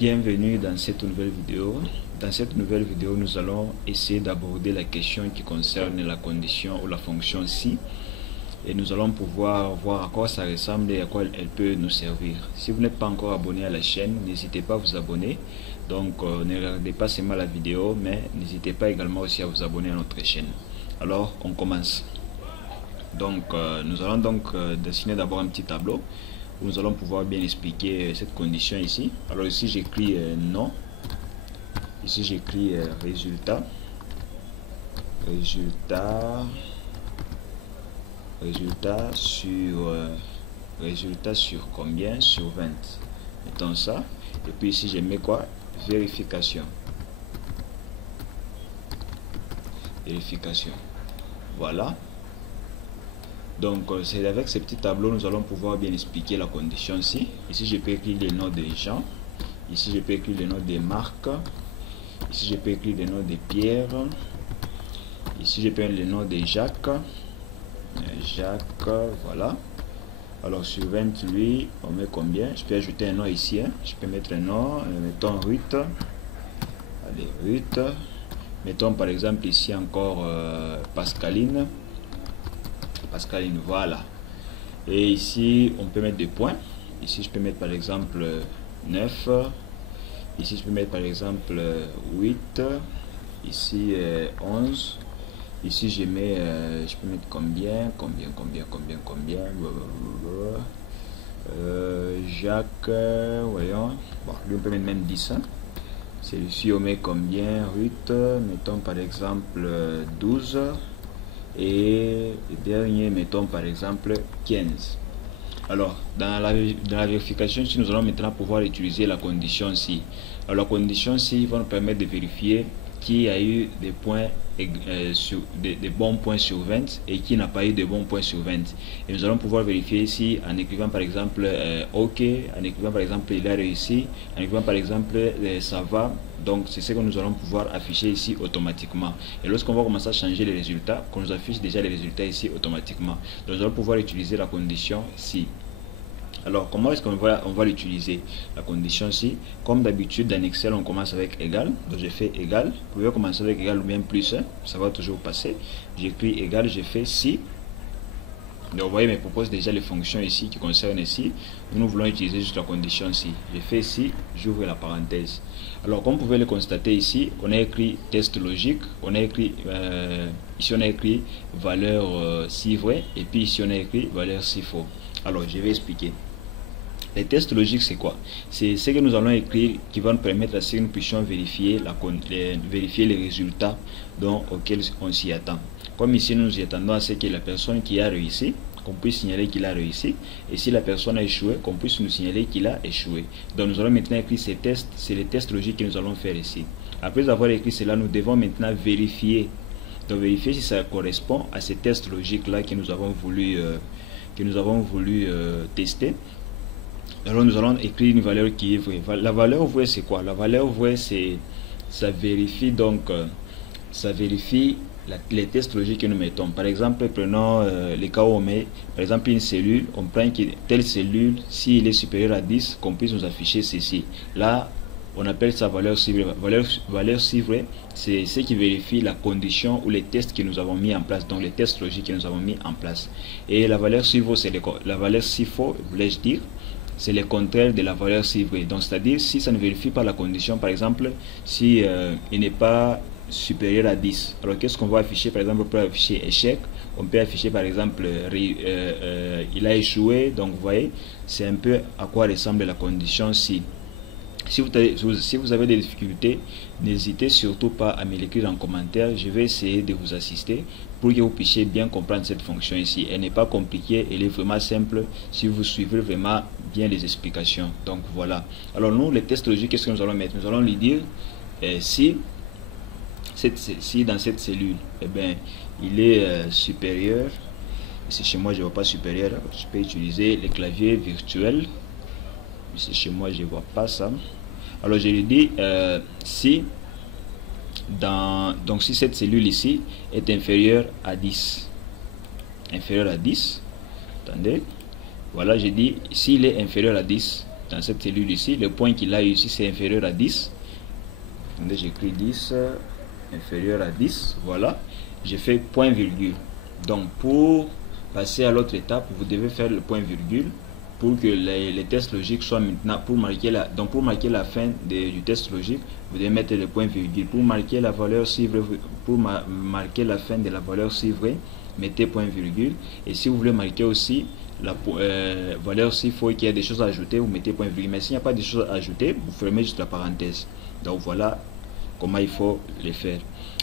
Bienvenue dans cette nouvelle vidéo. Dans cette nouvelle vidéo, nous allons essayer d'aborder la question qui concerne la condition ou la fonction si, et nous allons pouvoir voir à quoi ça ressemble et à quoi elle peut nous servir. Si vous n'êtes pas encore abonné à la chaîne, n'hésitez pas à vous abonner. Donc ne regardez pas seulement la vidéo, mais n'hésitez pas également aussi à vous abonner à notre chaîne. Alors on commence. Donc nous allons dessiner d'abord un petit tableau où nous allons pouvoir bien expliquer cette condition ici. Alors ici j'écris non, ici j'écris résultat sur combien, sur 20, mettons ça. Et puis ici je mets quoi, vérification, voilà. Donc c'est avec ce petit tableau nous allons pouvoir bien expliquer la condition ici. Ici je peux écrire les noms des gens, ici je peux écrire les noms des marques, ici je peux écrire les noms de Pierre, ici je peux écrire les noms de Jacques, voilà. Alors sur 20 lui on met combien? Je peux ajouter un nom ici, hein. Je peux mettre un nom, mettons Ruth. Allez, Ruth. Mettons par exemple ici encore Pascaline, voilà. Et ici on peut mettre des points. Ici je peux mettre par exemple 9, ici je peux mettre par exemple 8, ici 11, ici je mets je peux mettre combien, Jacques, voyons, bon, lui on peut mettre même 10, hein. Celui-ci on met combien, Ruth, mettons par exemple 12, et le dernier mettons par exemple 15. Alors dans la vérification, si nous allons maintenant pouvoir utiliser la condition si. Alors la condition si va nous permettre de vérifier qui a eu des points des bons points sur 20 et qui n'a pas eu de bons points sur 20. Et nous allons pouvoir vérifier ici en écrivant par exemple OK, en écrivant par exemple il a réussi, en écrivant par exemple ça va. Donc c'est ce que nous allons pouvoir afficher ici automatiquement. Et lorsqu'on va commencer à changer les résultats, qu'on nous affiche déjà les résultats ici automatiquement. Donc nous allons pouvoir utiliser la condition si. Alors comment est-ce qu'on va l'utiliser, la condition si? Comme d'habitude dans Excel on commence avec égal, donc je fais égal. Vous pouvez commencer avec égal ou bien plus, hein, ça va toujours passer. J'écris égal, je fais si. Donc vous voyez, me propose déjà les fonctions ici qui concernent ici. Nous voulons utiliser juste la condition si. Je fais si, j'ouvre la parenthèse. Alors comme vous pouvez le constater ici, on a écrit test logique, on a écrit ici on a écrit valeur si vrai, et puis ici on a écrit valeur si faux. Alors je vais expliquer. Les tests logiques c'est quoi? C'est ce que nous allons écrire qui va nous permettre à ce que nous puissions vérifier les résultats auxquels on s'y attend. Comme ici nous y attendons à ce que la personne qui a réussi, qu'on puisse signaler qu'il a réussi, et si la personne a échoué, qu'on puisse nous signaler qu'il a échoué. Donc nous allons maintenant écrire ces tests, c'est les tests logiques que nous allons faire ici. Après avoir écrit cela, nous devons maintenant vérifier. Donc vérifier si ça correspond à ces tests logiques là que nous avons voulu tester. Alors nous allons écrire une valeur qui est vraie. La valeur vraie c'est quoi? La valeur vraie c'est ça vérifie les tests logiques que nous mettons. Par exemple, prenons les cas où on met par exemple une cellule, on prend telle cellule, s'il est supérieur à 10, qu'on puisse nous afficher ceci. Là on appelle ça valeur si vraie. Valeur si vraie, c'est ce qui vérifie la condition ou les tests que nous avons mis en place, donc les tests logiques que nous avons mis en place. Et la valeur si faux, c'est la valeur si faux, voulais-je dire, c'est le contraire de la valeur si vraie. Donc c'est-à-dire si ça ne vérifie pas la condition, par exemple, si il n'est pas supérieur à 10. Alors qu'est-ce qu'on va afficher? Par exemple, on peut afficher échec, on peut afficher par exemple il a échoué. Donc vous voyez, c'est un peu à quoi ressemble la condition si. Si vous avez des difficultés, n'hésitez surtout pas à me l'écrire en commentaire. Je vais essayer de vous assister pour que vous puissiez bien comprendre cette fonction ici. Elle n'est pas compliquée, elle est vraiment simple si vous suivez vraiment bien les explications. Donc voilà. Alors nous, les tests logiques, qu'est-ce que nous allons mettre? Nous allons lui dire si dans cette cellule, eh bien, il est supérieur. Ici chez moi je ne vois pas supérieur. Je peux utiliser le clavier virtuel. Ici chez moi je ne vois pas ça. Alors je lui dis si cette cellule ici est inférieure à 10, attendez, voilà, j'ai dit s'il est inférieur à 10, dans cette cellule ici, le point qu'il a ici c'est inférieur à 10. Attendez, j'écris 10, inférieur à 10, voilà. J'ai fait point virgule. Donc pour passer à l'autre étape, vous devez faire le point virgule pour que les tests logiques soient maintenant, pour marquer la fin du test logique, vous devez mettre le point virgule. Pour marquer la valeur si vraie, pour marquer la fin de la valeur si vraie, mettez point virgule. Et si vous voulez marquer aussi la valeur si faux et qu'il y a des choses à ajouter, vous mettez point virgule. Mais s'il n'y a pas de choses à ajouter, vous fermez juste la parenthèse. Donc voilà comment il faut les faire.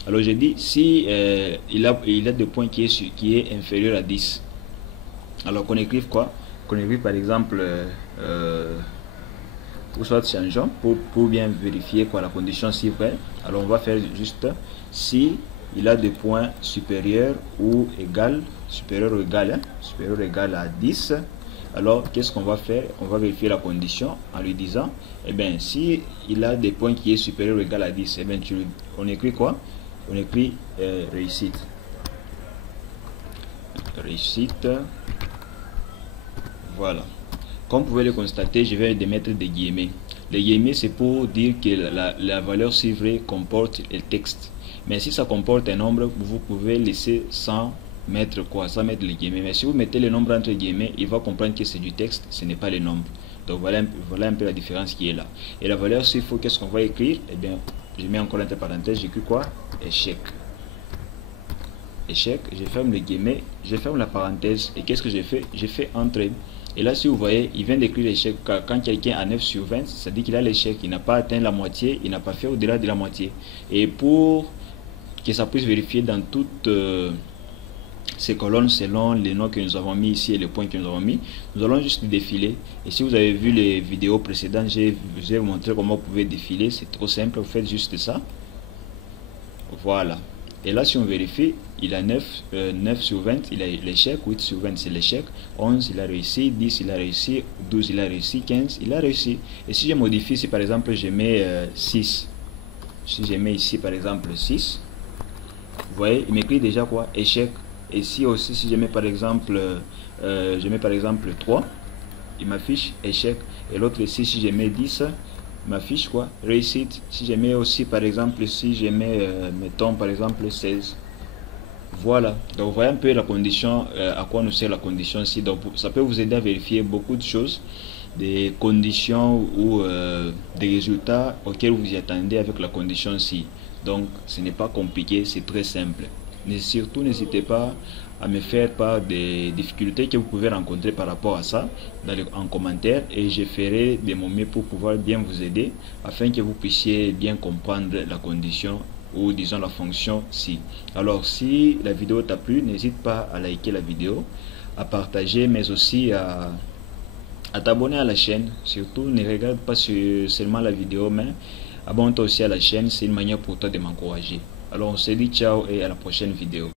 Alors j'ai dit si il a des points qui est inférieur à 10. Alors qu'on écrive quoi? Qu'on écrive par exemple ou soit changeant pour bien vérifier quoi la condition si vrai. Alors on va faire juste si il a des points supérieurs ou égal, supérieur ou égal à 10. Alors qu'est-ce qu'on va faire? On va vérifier la condition en lui disant eh bien si il a des points qui est supérieur ou égal à 10, eh bien on écrit quoi? On écrit réussite. Voilà. Comme vous pouvez le constater, je vais mettre des guillemets. Les guillemets, c'est pour dire que la valeur si vraie comporte le texte. Mais si ça comporte un nombre, vous pouvez laisser sans mettre quoi? Sans mettre les guillemets. Mais si vous mettez le nombre entre guillemets, il va comprendre que c'est du texte, ce n'est pas le nombre. Donc voilà un peu la différence qui est là. Et la valeur s'il faut, qu'est-ce qu'on va écrire? Eh bien, je mets encore entre parenthèses, j'écris quoi? Échec. Échec, je ferme les guillemets, je ferme la parenthèse. Et qu'est-ce que j'ai fait? J'ai fait entrer. Et là, si vous voyez, il vient d'écrire l'échec. Quand quelqu'un a 9 sur 20, ça dit qu'il a l'échec. Il n'a pas atteint la moitié, il n'a pas fait au-delà de la moitié. Et pour que ça puisse vérifier dans toutes ces colonnes selon les noms que nous avons mis ici et les points que nous avons mis, nous allons juste défiler. Et si vous avez vu les vidéos précédentes, je vais vous montrer comment vous pouvez défiler. C'est trop simple, vous faites juste ça. Voilà. Et là, si on vérifie, il a 9 sur 20, il a l'échec, 8 sur 20, c'est l'échec, 11, il a réussi, 10, il a réussi, 12, il a réussi, 15, il a réussi. Et si je modifie, si par exemple, je mets 6, si je mets ici, par exemple, 6, vous voyez, il m'écrit déjà quoi? Échec. Et si aussi, si je mets par exemple, 3, il m'affiche échec. Et l'autre ici, si je mets 10, m'affiche quoi? Réussite. Si je mets aussi par exemple, si je mets mettons par exemple 16, voilà. Donc vous voyez un peu la condition, à quoi nous sert la condition ici. Donc ça peut vous aider à vérifier beaucoup de choses, des conditions ou des résultats auxquels vous y attendez avec la condition ici. Donc ce n'est pas compliqué, c'est très simple. Mais surtout n'hésitez pas à me faire part des difficultés que vous pouvez rencontrer par rapport à ça en commentaire, et je ferai de mon mieux pour pouvoir bien vous aider afin que vous puissiez bien comprendre la condition ou disons la fonction si. Alors si la vidéo t'a plu, n'hésite pas à liker la vidéo, à partager, mais aussi à t'abonner à la chaîne. Surtout ne regarde pas seulement la vidéo, mais abonne-toi aussi à la chaîne, c'est une manière pour toi de m'encourager. Alors on se dit ciao et à la prochaine vidéo.